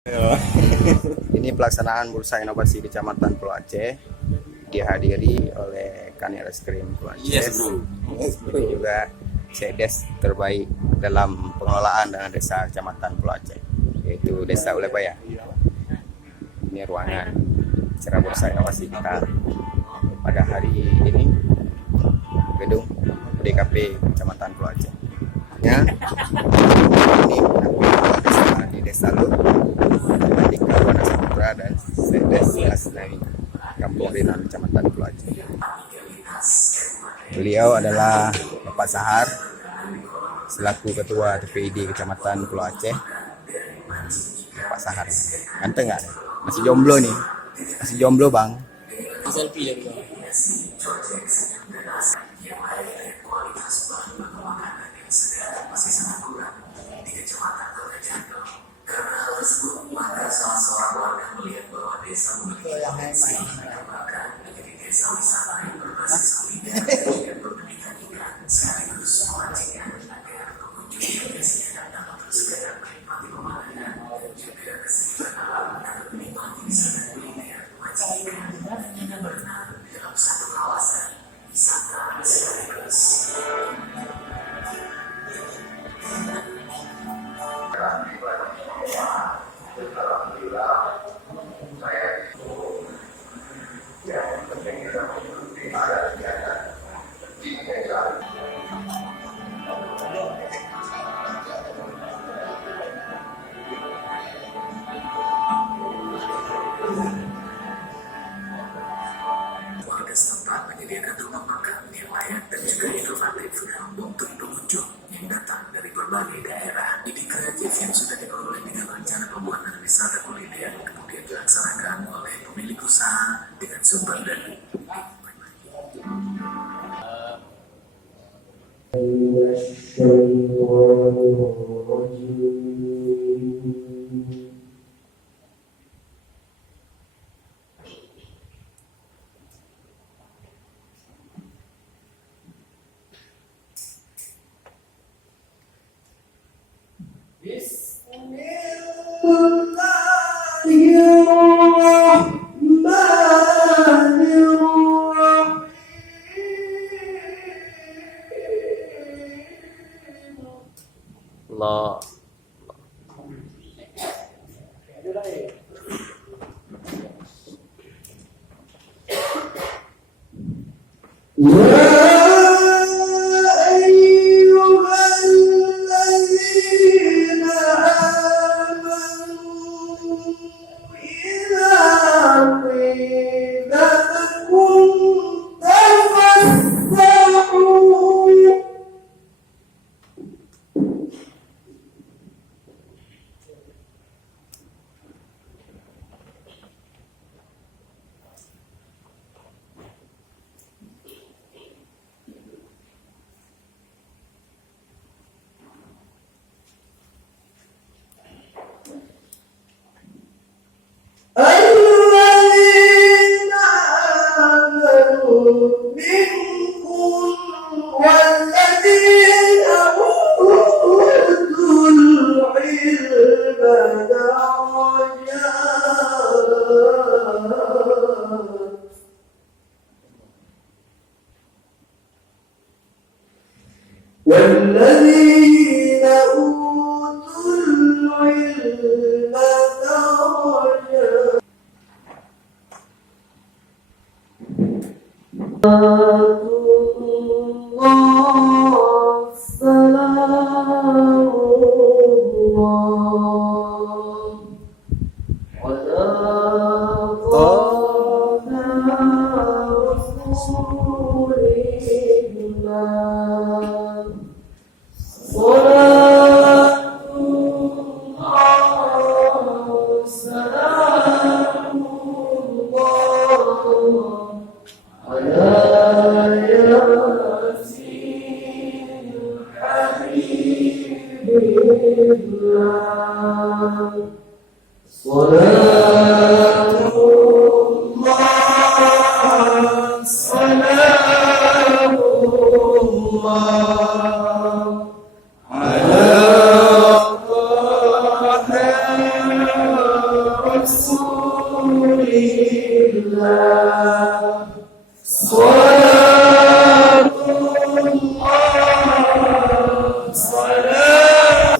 Ini pelaksanaan bursa inovasi Kecamatan Pulau Aceh dihadiri oleh Kanit Reskrim Pulau Aceh. Ini juga CDS terbaik dalam pengelolaan dana desa Kecamatan Pulau Aceh, yaitu Desa Ulepaya. Ini ruangan acara bursa inovasi kita pada hari ini, gedung DKP Kecamatan Pulau Aceh. Ya, ini desa di Desa Lu, Bandika Wana Saputra dan CDS Asnawi, Kampung Rinan Kecamatan Pulau Aceh. Beliau adalah Bapak Sahar selaku Ketua TPID Kecamatan Pulau Aceh. Bapak Sahar, ganteng nggak? Masih jomblo nih, masih jomblo bang. Selfie lagi bang. Yang main-main. Warga setempat menyediakan rumah makan yang layak dan juga inovatif untuk pengunjung yang datang dari berbagai daerah. Ide kreatif yang sudah diperoleh dengan rencana pembuatan wisata kuliner kemudian dilaksanakan oleh pemilik usaha dengan sumber dana. Allah. والذين أوتوا العلم درجات الله سلام الله على طه رسول الله صلاة الله سلام الله على ياسين حبيب الله صلاة الله سلام الله على طه رسول الله صلاة الله صلاة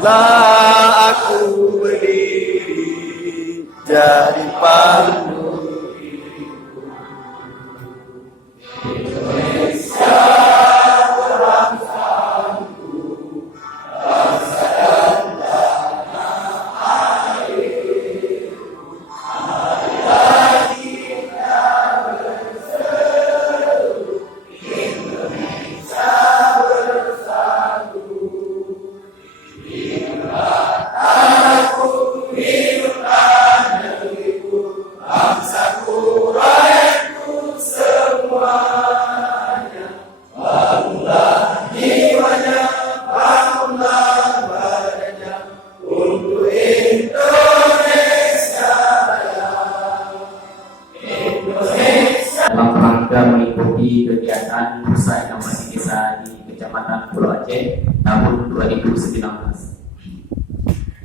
Lah aku berdiri jadi pandu dalam rangka mengikuti kegiatan Bursa Inovasi Desa di Kecamatan Pulau Aceh tahun 2019.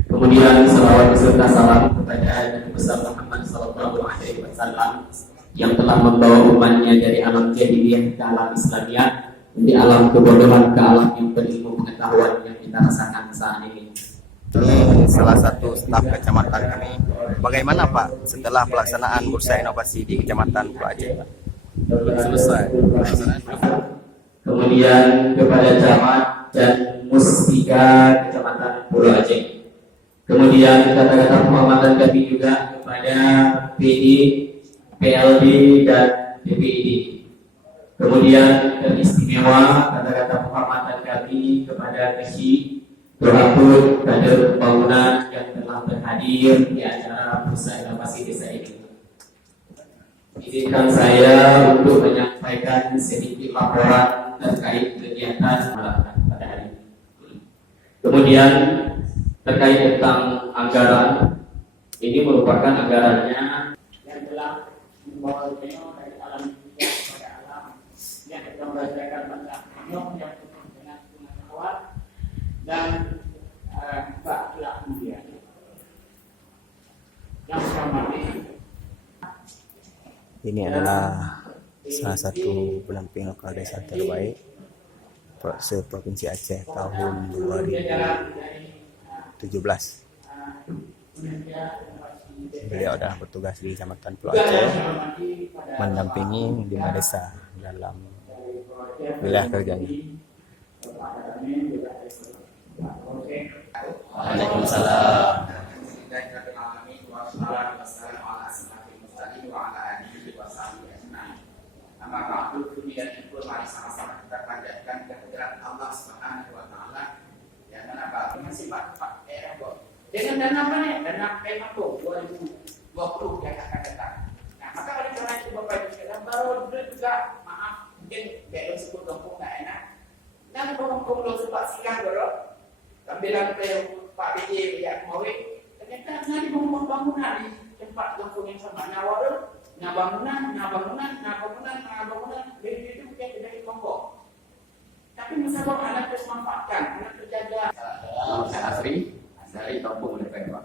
Kemudian selawat beserta salam kepada Nabi besar Muhammad Sallallahu Alaihi Wasallam yang telah membawa umatnya dari alam jahiliyah ke alam Islamiyah, dari alam kebodohan ke alam yang berilmu pengetahuan yang kita rasakan saat ini. Ini salah satu staf kecamatan kami. Bagaimana Pak setelah pelaksanaan Bursa Inovasi di Kecamatan Pulau Aceh? Selesai. Kemudian kepada camat dan muspika Kecamatan Pulau Aceh. Kemudian kata-kata penghormatan kami juga kepada PD, PLD dan DPID. Kemudian teristimewa kata-kata penghormatan kami kepada KSI, Doatur, kader bangunan yang telah berhadir di acara Bursa Inovasi Desa ini. Izinkan saya untuk menyampaikan sedikit laporan terkait kegiatan pada hari ini. Kemudian terkait tentang anggaran, ini merupakan anggarannya yang telah membawa beliau dari alam dunia kepada alam yang kita belajarkan tentang beliau yang penuh dengan pengetahuan dan akhlak mulia. Yang pertama Ini adalah salah satu penamping lokal desa terbaik se-Provinsi Aceh tahun 2017. Beliau adalah bertugas di Kecamatan Pulau Aceh, mendampingi 5 desa dalam wilayah kerjanya. Waalaikumsalam. Mari sama-sama kita panjatkan kehadiran Allah Subhanahu wa taala yang mana Pak masih Pak dengan dana apa nih? Dana PMAKO 2020 yang akan datang. Nah, maka oleh karena itu Bapak Ibu sekalian baru juga maaf mungkin kayak sebut kampung nggak enak. Dan kampung lo sempat singgah dulu. Tampilan Pak BJ yang mau ternyata nanti bangunan di tempat kampung yang sama. Nah bangunan, dari itu mungkin dari kelompok. Tapi misalnya anak terus manfaatkan, anak terjaga. Saya Asri dari kampung Lepeng, Pak.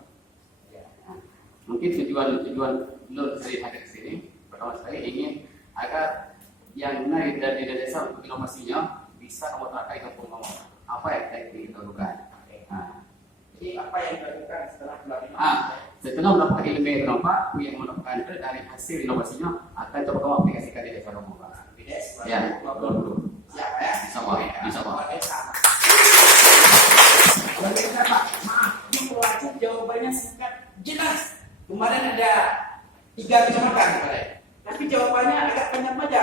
Mungkin tujuan Nur saya hadir ke sini pertama sekali ingin agar yang naik dari desa untuk inovasinya bisa kamu terapkan di kampung kamu. Apa yang kita lakukan? Jadi apa yang dilakukan setelah melalui setelah mendapatkan ilmu yang bermanfaat, yang mendapatkan dari hasil inovasinya akan coba kamu aplikasikan di desa kamu, Pak. Ya, dulu. Siapa ya? Bisa, Pak. Bagaimana Pak? Maaf, ini wajib jawabannya singkat jelas. Kemarin ada 3 kecamatan kemarin, tapi jawabannya agak panjang saja.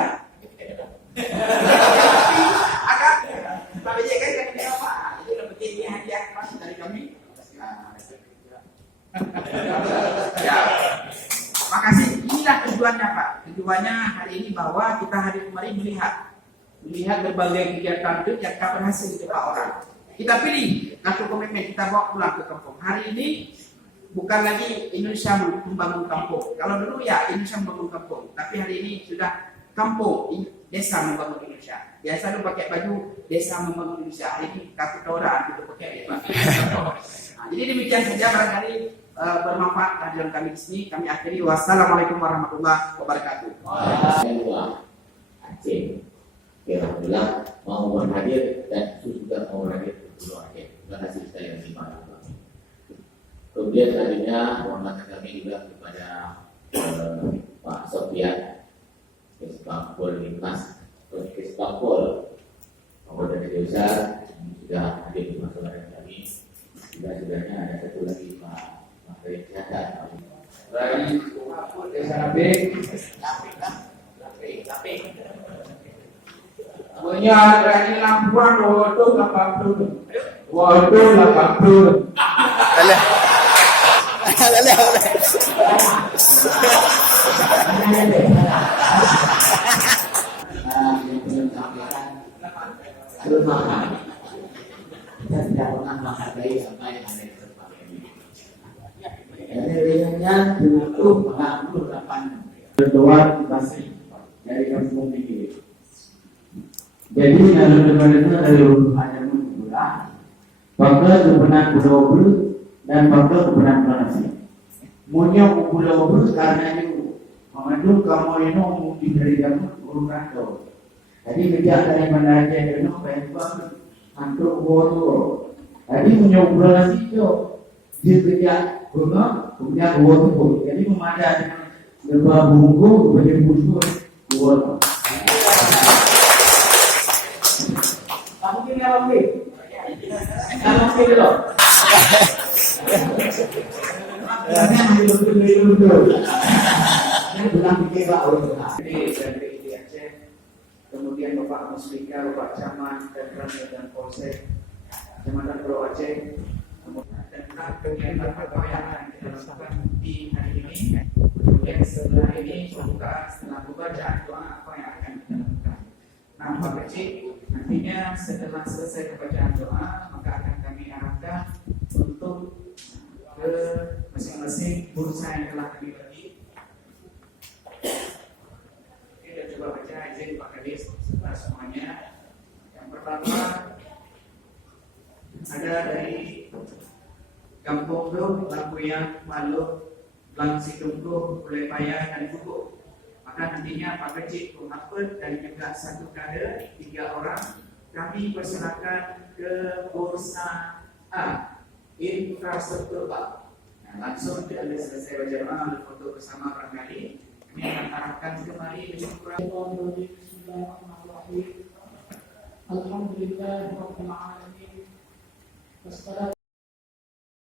keduanya hari ini bahwa kita hadir kemari melihat berbagai kegiatan itu yang akan berhasil di tempat orang. Kita pilih kartu komitmen, kita bawa pulang ke kampung. Hari ini bukan lagi Indonesia membangun kampung. Kalau dulu ya Indonesia membangun kampung, tapi hari ini sudah kampung, desa membangun Indonesia. Biasa dulu pakai baju desa membangun Indonesia. Hari ini kartu tauran kita pakai itu. Nah, jadi demikian saja barangkali bermanfaat kehadiran kami di sini. Kami akhiri. Wassalamualaikum warahmatullahi wabarakatuh. Kedua, Aceh. Alhamdulillah mau hadir dan juga mau hadir di Pulau Aceh. Terima kasih saya yang terima. Kemudian selanjutnya penghormatan kami juga kepada Pak Sofian Kesbangpol Lintas Kesbangpol Kapolda Desa yang sudah hadir di masyarakat kami. Sudah-sudahnya ada satu lagi Pak Menteri Kesehatan dari Desa Nabi. Punya dari Lampung waduh 80. Waduh 80. Kita tidak pernah menghargai sampai ada yang terpakai ini. Nilainya cukup 48 berdoa masih dari kampung ini. Jadi kalau itu dari hanya menggunakan bakal kebenaran pulau dan bakal kebenaran nasi. Munyok pulau karena itu mengandung kamu ini mungkin dari kamu urusan tu. Jadi kerja dari mana aja itu pengen untuk bodo. Jadi munyok pulau nasi itu dia kerja bunga punya bodo. Jadi memadai beberapa bungku berbungkus bodo. Kalau dulu. Kemudian Bapak Muslika, Bapak Camat, dan Polsek, Kecamatan Pulau Aceh, tentang kegiatan apa yang akan kita lakukan di hari ini. Kemudian setelah ini setelah pembacaan doa apa yang akan kita lakukan. Nah, Pak Kecil, nantinya setelah selesai pembacaan doa, maka akan kami arahkan untuk ke masing-masing bursa yang telah kami bagi. Kita coba baca izin Pak Kadis semuanya. Yang pertama ada dari Kampung Duh, Lampuyan, Malu, Langsidungkuh, Pulepaya, dan Buku. Maka nantinya Pak Kecil Muhammad dan juga satu kader 3 orang kami persilakan ke bursa A infrastruktur Pak. Nah, langsung kita selesai berjamaah dan foto bersama barangkali kami akan arahkan kembali lebih kurang. Bismillahirrahmanirrahim. Alhamdulillah Rabbil Alamin.